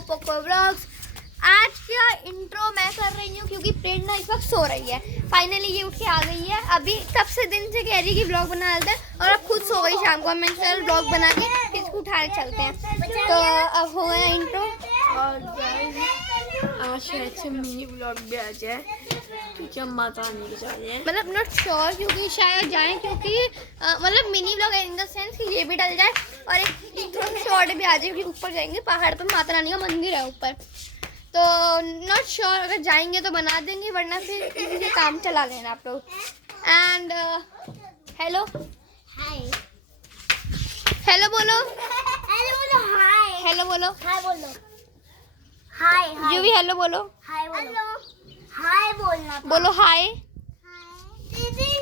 Poco vlogs. आज का intro मैं कर रही हूँ क्योंकि प्रेरणा इस वक्त सो रही है। फाइनली ये उठ के आ गई है। अभी कब से दिन से कह रही है कि व्लॉग बना लेते हैं और अब खुद सो गई शाम को। मैं चल व्लॉग बना के फिर इसको उठाने चलते हैं। तो अब हो गया इंट्रो और आज शायद से मिनी व्लॉग भी आ जाए क्योंकि हम माता रानी के जा रहे हैं। मतलब नॉट श्योर क्योंकि शायद जाएं क्योंकि मतलब mini vlog in the sense कि ये भी डल जाए और एक थोड़ा सा शॉर्ट भी आ जाए क्योंकि ऊपर जाएंगे पहाड़ पे, माता रानी का मंदिर है ऊपर। तो नॉट श्योर अगर जाएंगे तो बना देंगे वरना फिर इसी से काम चला लेना आप लोग। एंड हेलो हाय हेलो बोलो, हेलो बोलो, हाय हेलो बोलो, हाय बोलो, हाय हाय जो भी हेलो बोलो, हाय बोलो, हाय बोलना बोलो हाय। दीदी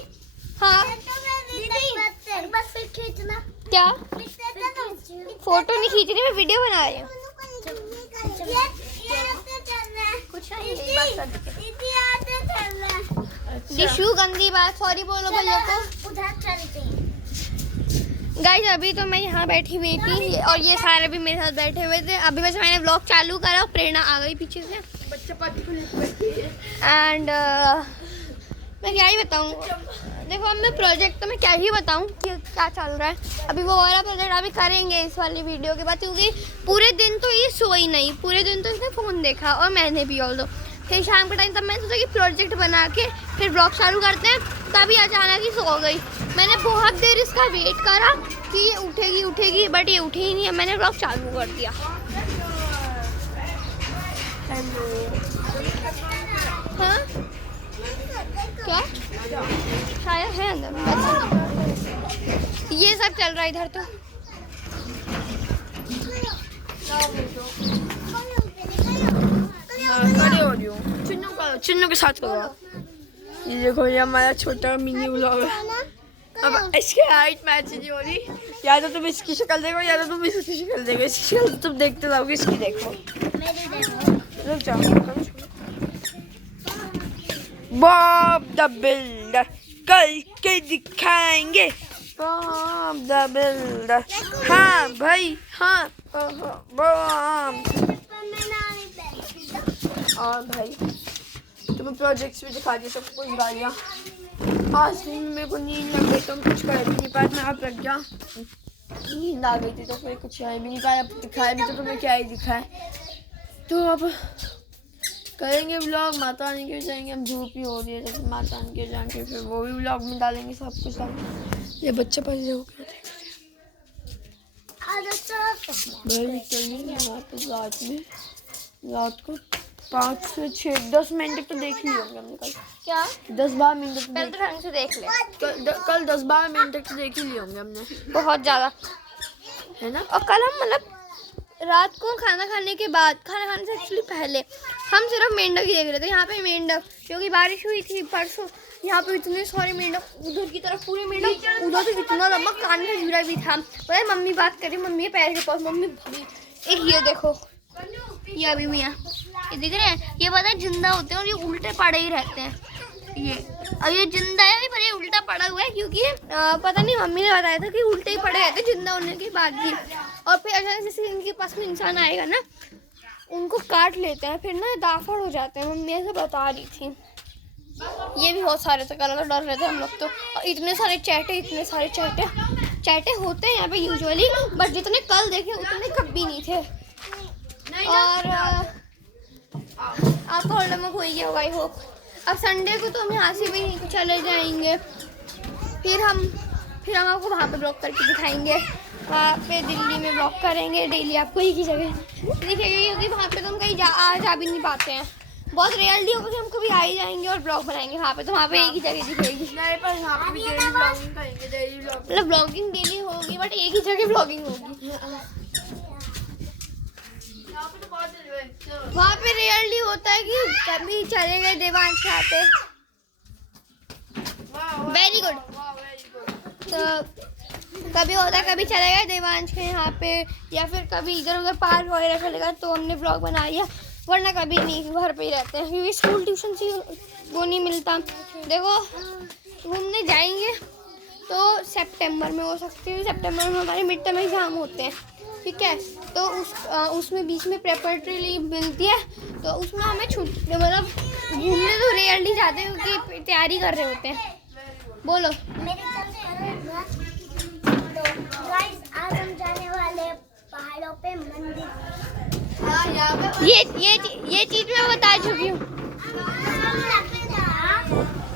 हाँ दीदी बस फिर खींचना क्या फोटो नहीं फोटो खींच रही, मैं वीडियो बना रही हूँ। कुछ नहीं डिशू गंदी बात, सॉरी बोलो भैया को। उधर चलते हैं। गाइस अभी तो मैं यहाँ बैठी हुई थी और ये सारे भी मेरे साथ बैठे हुए थे। अभी बस मैंने व्लॉग चालू करा, प्रेरणा आ गई पीछे से। बच्चा पार्टी एंड मैं क्या ही बताऊँ, देखो अब मैं प्रोजेक्ट तो मैं क्या ही बताऊँ कि क्या चल रहा है। अभी वो वाला प्रोजेक्ट अभी करेंगे इस वाली वीडियो के बाद क्योंकि पूरे दिन तो ये सोई नहीं, पूरे दिन तो इसने फ़ोन देखा और मैंने भी। ऑल दो फिर शाम के टाइम तब मैंने सोचा कि प्रोजेक्ट बना के फिर ब्लॉग चालू करते हैं, तभी अचानक ही सो गई। मैंने बहुत देर इसका वेट करा कि ये उठेगी उठेगी बट ये उठी ही नहीं है। मैंने ब्लॉग चालू कर दिया। हाँ क्या शायद है अंदर, ये सब चल रहा है इधर। तो खड़े हो रही हूँ, चुन्नू के साथ करो। ये देखो ये हमारा छोटा मिनी व्लॉग है। अब इसकी हाइट मैच नहीं हो रही, या तो तुम इसकी शक्ल देखो या तो तुम इसकी शक्ल देखो। इसकी शक्ल तुम देखते रहोगे, इसकी देखो। रुक जाओ। बॉब द बिल्डर कल के दिखाएंगे, बॉब द बिल्डर। हाँ भाई हाँ, बॉब। और भाई तुम्हें प्रोजेक्ट्स भी दिखा दिए सब कुछ गालियाँ। आज दिन मेरे को नींद लग गई तो कुछ कर भी नहीं पाया, मैं आप लग गया। नींद आ गई थी तो फिर कुछ है भी नहीं पाया। अब दिखाया भी तो तुम्हें क्या ही दिखाए। तो अब करेंगे व्लॉग, माता रानी के जाएंगे। हम धूप ही हो रही है, जैसे माता रानी के जाएंगे फिर वो भी व्लॉग में डालेंगे सब कुछ डालेंगे। ये बच्चा पहले हो गया भाई चलिए वापस रात को 5 से 6 10 मिनट तो देख लिए होंगे हमने। कल क्या 10-12 मिनट पहले तो ढंग से देख ले। कल 10-12 मिनट तो देख ही लिए होंगे हमने, बहुत ज़्यादा है ना। और कल हम मतलब रात को खाना खाने के बाद, खाना खाने से एक्चुअली पहले हम सिर्फ मेंढक ही देख रहे थे। यहाँ पे मेंढक क्योंकि बारिश हुई थी परसों, यहाँ पे इतने सारे मेंढक, उधर की तरफ पूरे मेंढक, उधर तो इतना लंबा कान का जूरा भी था। पता है मम्मी बात करी, मम्मी के पैर के पास, मम्मी भाभी एक ये देखो, ये अभी भी यहाँ ये दिख रहे हैं। ये पता है जिंदा होते हैं और ये उल्टे पड़े ही रहते हैं। ये अब ये जिंदा है पर ये उल्टा पड़ा हुआ है क्योंकि पता नहीं मम्मी ने बताया था कि उल्टे ही पड़े रहते जिंदा होने के बाद भी। और फिर अचानक जैसे इनके पास में इंसान आएगा ना, उनको काट लेते हैं, फिर ना दाफड़ हो जाते हैं। मम्मी ऐसे बता रही थी। ये भी बहुत सारे थे, कल तो डर रहे थे हम लोग तो। और इतने सारे चैटे, इतने सारे चैटे होते हैं यहाँ पे यूजुअली, बट जितने कल देखे उतने कभी नहीं थे। और आपका ऑर्डर में हो गया होगा आई होप। अब संडे को तो हम यहाँ से भी चले जाएंगे, फिर हम आपको वहाँ पे ब्लॉग करके दिखाएंगे। वहाँ पे दिल्ली में ब्लॉग करेंगे डेली, आपको एक ही जगह दिखेगा क्योंकि वहाँ पे तो हम कहीं जा भी नहीं पाते हैं। बहुत रेयरली होगा कि हम कभी आ ही जाएंगे और ब्लॉग बनाएंगे वहाँ पे, तो वहाँ पे एक ही जगह दिखेगी। मतलब ब्लॉगिंग डेली होगी बट एक ही जगह ब्लॉगिंग होगी। वहाँ पे रेयरली होता है कि कभी चले गए देवांश यहाँ पे। Very good. तो कभी होता है कभी चले गए देवांश के यहाँ पे, या फिर कभी इधर उधर पार्क वगैरह चले गए तो हमने ब्लॉग बना लिया, वरना कभी नहीं, घर पे ही रहते हैं क्योंकि स्कूल ट्यूशन से वो नहीं मिलता। देखो घूमने जाएंगे तो सितंबर में हो सकती है, सितंबर में हमारे मिड टर्म एग्जाम होते हैं ठीक है। तो उसमें बीच में प्रेपरेटरी लीव मिलती है, तो उसमें हमें छुट्टी मतलब घूमने तो रेयरली जाते हैं क्योंकि तैयारी कर रहे होते हैं। बोलो। मेरी तरफ से तो गाइस आज हम जाने वाले पहाड़ों पे मंदिर। हाँ यहाँ पे ये चीज मैं बता चुकी हूँ।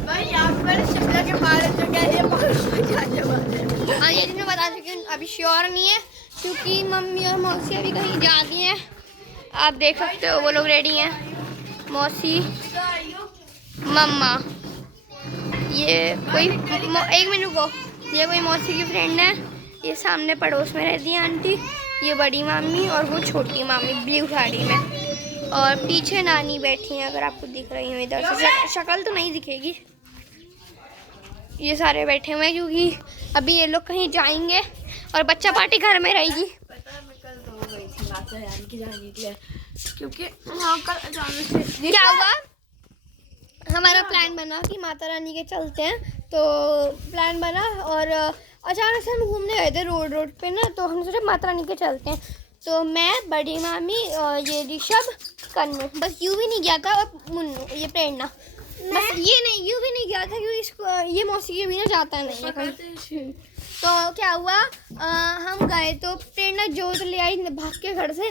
भाई यहाँ पर शिमला के पहाड़ जो क्या ये पहाड़ जाने वाले हैं। हाँ ये चीज मैं बता चुकी हूँ, अभी श्योर नहीं है क्योंकि मम्मी और मौसी अभी कहीं जा रही हैं। आप देख सकते हो वो लोग रेडी हैं, मौसी मम्मा। ये कोई एक मिनट रुको, ये कोई मौसी की फ्रेंड है, ये सामने पड़ोस में रहती है आंटी, ये बड़ी मामी और वो छोटी मामी ब्लू साड़ी में, और पीछे नानी बैठी हैं अगर आपको दिख रही हो इधर से, शक्ल तो नहीं दिखेगी। ये सारे बैठे हुए हैं क्योंकि अभी ये लोग कहीं जाएंगे और बच्चा पार्टी घर में रहेगी। पता है मैं कल तो हो गई थी माता रानी की जाने के लिए क्योंकि वहाँ कल अचानक से क्या हुआ, हमारा प्लान बना कि माता रानी के चलते हैं, तो प्लान बना और अचानक से हम घूमने गए थे रोड पे ना, तो हम सोचे माता रानी के चलते हैं। तो मैं, बड़ी मामी, ये ऋषभ, कन्नू, बस यूँ भी नहीं गया था, और मुन्नू, ये प्रेरणा, बस ये नहीं, यूँ भी नहीं गया था क्योंकि इसको ये मौसी के बिना जाता नहीं है कहीं। तो क्या हुआ, हम गए तो प्रेरणा जोत ले आई भाग के घर से,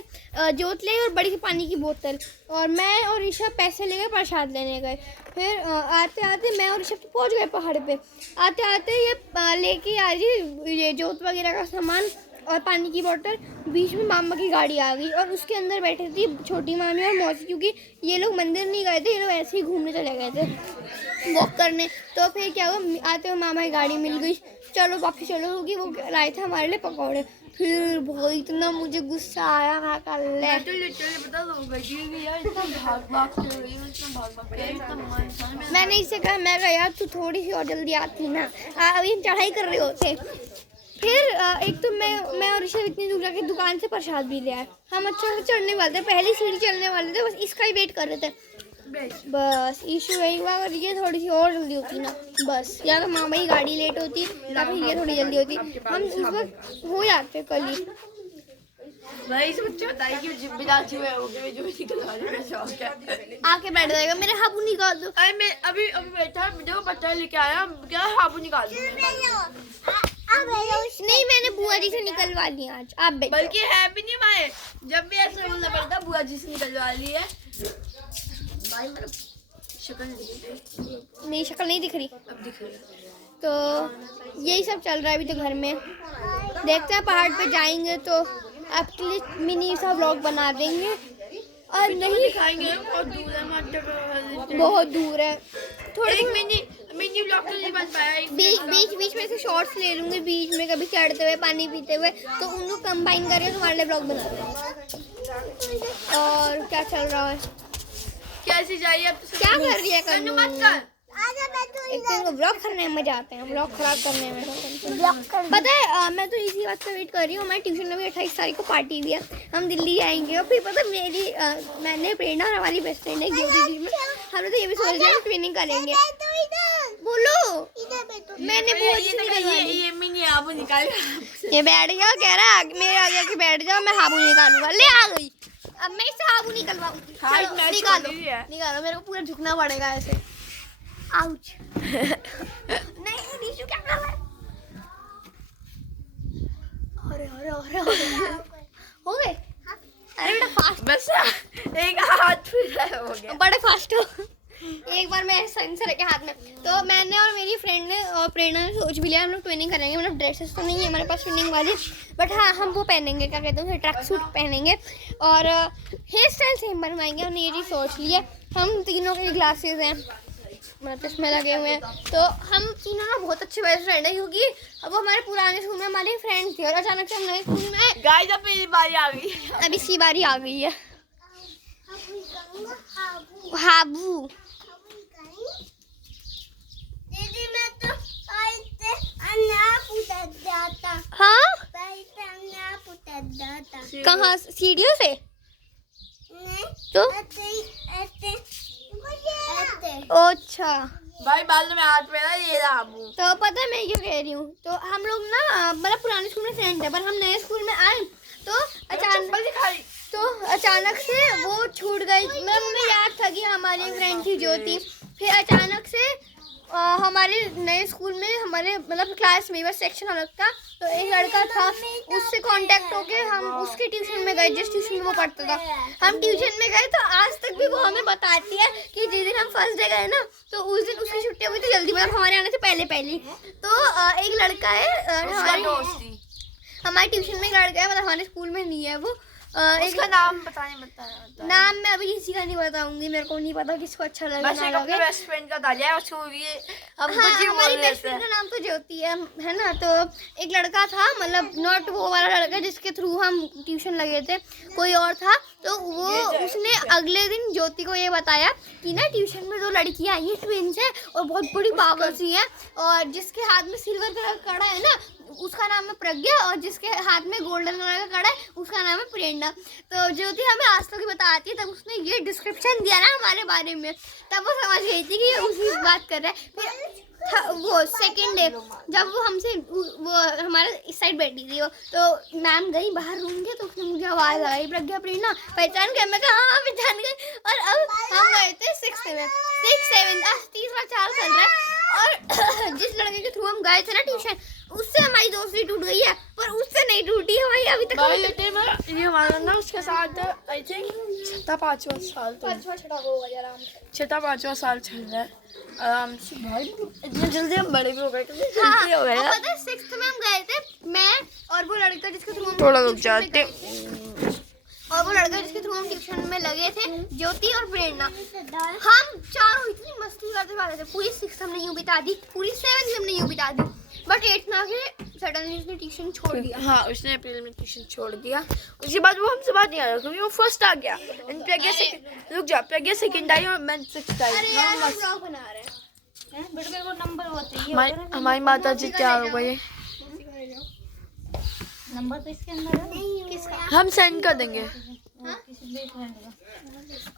जोत ले आई और बड़ी सी पानी की बोतल, और मैं और ऋषभ पैसे लेकर प्रसाद लेने गए। फिर आते आते मैं और ऋषभ तो पहुंच गए पहाड़ पे। आते आते ये लेके आ रही ये जोत वगैरह का सामान और पानी की बोतल, बीच में मामा की गाड़ी आ गई और उसके अंदर बैठे थी छोटी मामी और मौसी, क्योंकि ये लोग मंदिर नहीं गए थे, ये लोग ऐसे ही घूमने चले गए थे वॉक करने। तो फिर क्या हुआ, आते हुए मामा की गाड़ी मिल गई, चलो वापस चलो, क्योंकि वो लाए थे हमारे लिए पकौड़े। फिर बहुत इतना मुझे गुस्सा आया, मैं कर ले तो लिटरली पता हो गई यार, इतना भाग के हो रही है, इतना भाग के इतना मन। मैंने इससे कहा, मैं कहा यार तू थोड़ी सी और जल्दी आती ना, अभी हम चढ़ाई कर रहे होते। फिर एक तो मैं और ऋषभ इतनी दूर जाके दुकान से प्रसाद भी ले आए। हम अच्छा से चढ़ने वाले थे, पहली सीढ़ी चढ़ने वाले थे, बस इसका ही वेट कर रहे थे। बस इशू यही हुआ, अगर ये थोड़ी सी और जल्दी होती ना, बस या तो मामा की गाड़ी लेट होती या फिर ये थोड़ी जल्दी होती, हम उस वक्त हो जाते कल ही। भाई इस बच्चे बताइए कि जिम भी जाती हुए हो गए, जो निकलवाने का शौक है। आके बैठ जाएगा, मेरे हाबू निकाल दो। अरे मैं अभी बैठा, मुझे बच्चा लेके आया, क्या हाबू निकाल दूँ? नहीं, मैंने बुआ जी से निकलवा लिया आज, आप बैठो। बल्कि है भी नहीं भाई, जब भी ऐसे बोलना पड़ता बुआ जी से निकलवा ली है। भाई मेरा शक्ल नहीं दिख रही, मेरी शक्ल नहीं दिख रही, अब दिख रही है। तो यही सब चल रहा है अभी तो घर में। देखते हैं पहाड़ पे जाएंगे तो आपके लिए मिनी सा व्लॉग बना देंगे, और नहीं दिखाएंगे, बहुत दूर है मत, बहुत दूर है, थोड़े एक मिनी व्लॉग तो नहीं बन पाया। बीच में से शॉर्ट्स ले लूंगी, बीच में कभी चढ़ते हुए पानी पीते हुए, तो उनको कंबाइन करके तुम्हारे लिए व्लॉग बना देंगे। और क्या चल रहा है, कैसे जाइए अब तो क्या कर रही है कन्नू? मत कर। एक तो इनको ब्लॉग करने में मजा आते हैं, ब्लॉग खराब करने में पता है। मैं तो इसी बात का वेट कर रही हूँ, हमारे ट्यूशन में भी 28 तारीख को पार्टी भी है, हम दिल्ली आएंगे। और फिर पता मैंने प्रेरणा और हमारी बेस्ट फ्रेंड है ज्योति जी, हम लोग तो ये भी सोच रहे हैं ट्रेनिंग करेंगे। बोलो, मैंने बुआ जी से निकलवा ली। ये मिनी हाबू निकाल, ये बैठ गया, कह रहा है मेरे आगे आके बैठ जाओ, मैं हाबू निकालूंगा। ले आ गई, अब मैं इससे हाबू निकलवाऊंगी। निकालो, मेरे को पूरा झुकना पड़ेगा ऐसे। आउच। नहीं नीशु क्या कर रहा है? अरे हो गए। अरे बेटा फास्ट, बस एक हाथ फिर हो गया, बड़े फास्ट हो। एक बार मैं सेंसर के हाथ में, तो मैंने और मेरी फ्रेंड ने और प्रेरणा ने सोच भी लिया हम लोग ट्रेनिंग करेंगे। मतलब ड्रेसेस तो नहीं है हमारे पास ट्रेनिंग वाली, बट हाँ हम वो पहनेंगे, क्या कहते हैं, ट्रैक सूट पहनेंगे और हेयर स्टाइल सेम बनवाएंगे। हमने ये चीज़ सोच ली है। हम तीनों के ग्लासेस हैं, मतलब चश्मे लगे हुए हैं, तो हम तीनों ना बहुत अच्छे बेस्ट फ्रेंड है, क्योंकि अब वो हमारे पुराने स्कूल में हमारे फ्रेंड थे और अचानक से हम नए स्कूल में आए। गाइस अब मेरी बारी आ गई, अब इसी बारी आ गई है हाबू। दीदी मैं तो पैसे अनाप उतर जाता, हाँ पैसे अनाप उतर जाता। कहाँ, सीढ़ियों से? नहीं तो ऐसे अच्छा, भाई बाल में हाथ में ना ये रहा हाबू। तो पता है मैं क्यों कह रही हूँ, तो हम लोग ना मतलब पुराने स्कूल में फ्रेंड है, पर हम नए स्कूल में आए तो अचानक से वो छूट गई। मतलब हमें याद था कि हमारी फ्रेंड थी ज्योति। फिर अचानक से हमारे नए स्कूल में हमारे मतलब क्लास में बस सेक्शन अलग था, तो एक लड़का था, उससे कांटेक्ट होके हम उसके ट्यूशन में गए जिस ट्यूशन में वो पढ़ता था। हम ट्यूशन में गए तो आज तक भी वो हमें बताती है कि जिस दिन हम फर्स्ट डे गए ना तो उस दिन उसकी छुट्टी हुई थी जल्दी, मतलब हमारे आने से पहले। तो एक लड़का है हमारे ट्यूशन में, एक लड़का है मतलब हमारे स्कूल में नहीं है वो। इसका नाम नाम मैं अभी किसी का नहीं बताऊंगी, मेरे को नहीं पता किसको अच्छा लगे ना लगे। बेस्ट फ्रेंड का दादा है उसको ये हम हाँ, कुछ ही हमारी बोल बेस्ट देते हैं। फ्रेंड का नाम तो ज्योति है ना। तो एक लड़का था, मतलब नॉट वो वाला लड़का जिसके थ्रू हम ट्यूशन लगे थे, कोई और था। तो वो उसने अगले दिन ज्योति को ये बताया कि ना ट्यूशन में 2 लड़कियां आई हैं, ट्विंस है और बहुत बड़ी पागल सी है, और जिसके हाथ में सिल्वर कलर का कड़ा है ना उसका नाम है प्रज्ञा, और जिसके हाथ में गोल्डन कलर का कड़ा है उसका नाम है प्रेरणा। तो ज्योति हमें आज तक बताती है, तब उसने ये डिस्क्रिप्शन दिया ना हमारे बारे में, तब वो समझ गई थी कि ये उसी बात कर रहा है। फिर वो सेकेंड डे जब वो हमसे वो हमारे इस साइड बैठी थी वो, तो मैम गई बाहर रूम के, तो उसने मुझे आवाज़ लगाई प्रज्ञा प्रेरणा पहचान गए? मैं कहा हाँ पहचान गए। और अब हम गए थे 6th में, 6, 7 तीसरा 4 चल रहा है। और जिस लड़के के थ्रू हम गए थे ना ट्यूशन, उससे हमारी दोस्ती टूट गई है, पर उससे नहीं टूटी हमारी अभी तक। ये हमारा ना उसके साथ आई थिंक 6वां-5वां साल, तो 6वां-5वां साल चल रहा है आराम से। भाई इतने जल्दी हम बड़े भी हो गए, कितने जल्दी हो गए और यार। पता है 6th में हम गए थे, मैं और वो लड़का जिसके थ्रू हम थोड़ा रुक ट्यूशन में जाते। गए थे, और वो लड़का जिसके थ्रू हम ट्यूशन में लगे थे, ज्योति और प्रेरणा, हम चारों इतनी मस्ती करते वाले थे। पूरी 6th हमने यूं बिता दी, पूरी 7th हमने यूं बिता दी, बट 8th में आके सडनली उसने ट्यूशन छोड़ दिया। हाँ, उसने अप्रैल में ट्यूशन छोड़ दिया। उसके बाद वो हमसे बात नहीं आ रहा क्योंकि वो फर्स्ट आ गया। प्रज्ञा सेकंड, रुक जा, प्रज्ञा सेकंड आई और मैं 6th आई। अरे यार हम ब्लॉग बना रहे हैं, बेटे को नंबर होते ही हमारी माता जी तैयार हो गई, नंबर तो इसके अंदर है। किसका? हम सेंड कर देंगे।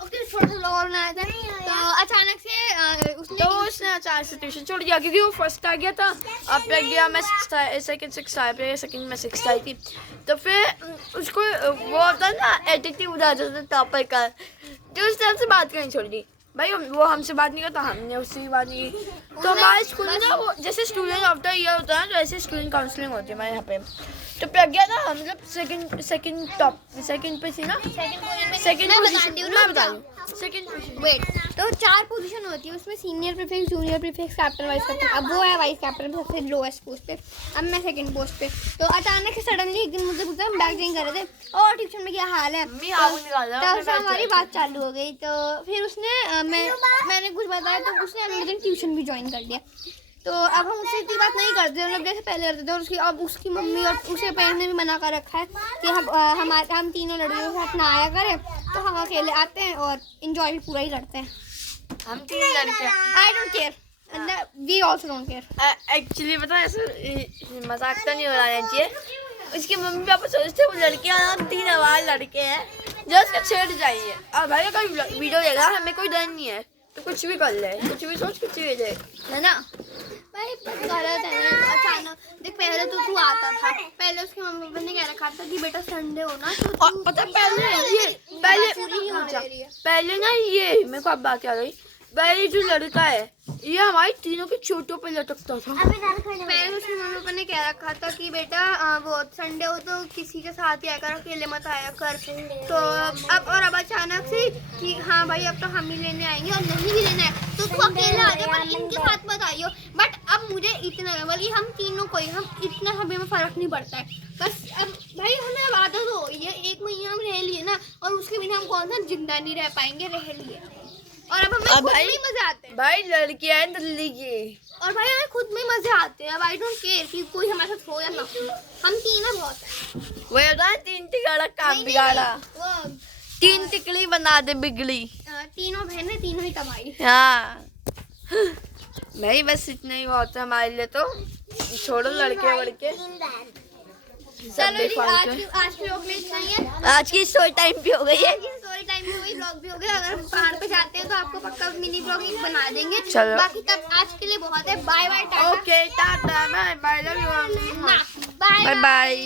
ओके, थोड़ा सा ब्लॉग बनाया था, तो अचानक से उसने अचानक से ट्यूशन छोड़ दिया क्योंकि वो फर्स्ट आ गया था। अब प्रज्ञा मैं 6th आई, प्रज्ञा सेकंड में 6th आई थी। तो फिर उसको वो होता है ना एटीट्यूड आ जाता है टॉपर का, तो उसने हमसे बात करनी छोड़ दी। भाई वो हमसे बात नहीं करता, हमने उससे भी बात नहीं की। तो हमारे स्कूल में ना वो जैसे स्टूडेंट ऑफ द ईयर होता है ना, तो ऐसे स्टूडेंट काउंसलिंग होती है हमारे यहाँ पे। तो प्रज्ञा ना हम लोग सेकंड पे थी ना, सेकंड पोजीशन मैं बता दूँ, सेकंड पोजीशन। वेट, तो 4 पोजीशन होती है उसमें, senior prefix, junior prefix, captain, vice captain. अब वो है वाइस कैप्टन सबसे लोएस्ट पोस्ट पे, अब मैं सेकंड पोस्ट पे। तो अचानक से सडनली एक दिन मुझे पूछा, हम बैग चेंज कर रहे थे और ट्यूशन में क्या हाल है, तब से हमारी बात चालू हो गई। तो फिर उसने मैंने कुछ बताया तो उसने अगले दिन ट्यूशन भी ज्वाइन कर लिया। तो अब हम उससे इतनी बात नहीं करते, मतलब जैसे पहले करते थे। और अब उसकी मम्मी और उसके पेरेंट्स ने भी मना कर रखा है कि हम तीनों लड़कियों के साथ ना आया करें, तो हम अकेले आते हैं और इंजॉय भी पूरा ही करते हैं। हम 3 लड़के। I don't care, we also don't care. Actually पता है ऐसे मजाक तो नहीं उड़ाना चाहिए। उसके मम्मी पापा सोचते वो लड़कियां, हम 3 आवाज लड़के हैं जो उसको छेड़ जाइए। और भाई कोई वीडियो देगा, हमें कोई डर नहीं है, तो कुछ भी कर ले, कुछ भी सोच, कुछ भी दे, है ना भाई? गलत है ना। अचानक देख, पहले तो तू आता था, पहले उसके मम्मी पापा ने कह रखा था कि बेटा संडे हो ना, तो और पता पहले ना ये मेरे को अब बात आ गई। पहले जो लड़का है ये हमारी तीनों के चोटों पे लटकता था। पहले उसके मम्मी पापा ने कह रखा था कि बेटा वो संडे हो तो किसी के साथ ही आया कर, अकेले मत आया कर। तो अब अचानक से कि हाँ भाई अब तो हम ही लेने आएंगे, और नहीं भी लेना है तो तू अकेले आ जा, पर इनके साथ मत आइयो। बट अब मुझे इतना है, बल्कि हम तीनों को ही, हम इतना हमें में फर्क नहीं पड़ता है। बस अब भाई हमें अब आदत हो गई है, 1 महीना हम रह लिए ना, और उसके बिना हम कौन सा जिंदा नहीं रह पाएंगे, रह लिए। और अब हमें खुद में ही मजे आते हैं भाई, लड़कियां हैं दिल्ली की, और भाई हमें खुद में मजे आते हैं। अब आई डोंट केयर कि कोई हमारे साथ हो या ना हो, हम तीनों बहुत है। वो होता है 3 टिकाड़ा काम बिगाड़ा, वो 3 टिकड़ी बना दे बिगड़ी। तीनों बहनें, तीनों ही कमाई। हाँ नहीं, बस इतना ही बहुत है हमारे लिए। तो छोड़ो लड़के वड़के, चलो जी, आज की व्लॉग में इतना ही है। आज की स्टोरी टाइम भी हो गई है, स्टोरी टाइम भी हो गई, व्लॉग भी हो गया। अगर हम पहाड़ पे जाते हैं तो आपको पक्का मिनी व्लॉग एक बना देंगे। चलो। बाकी तब आज के लिए बहुत है, bye bye, tata. Okay tata, bye bye, love you, bye bye bye.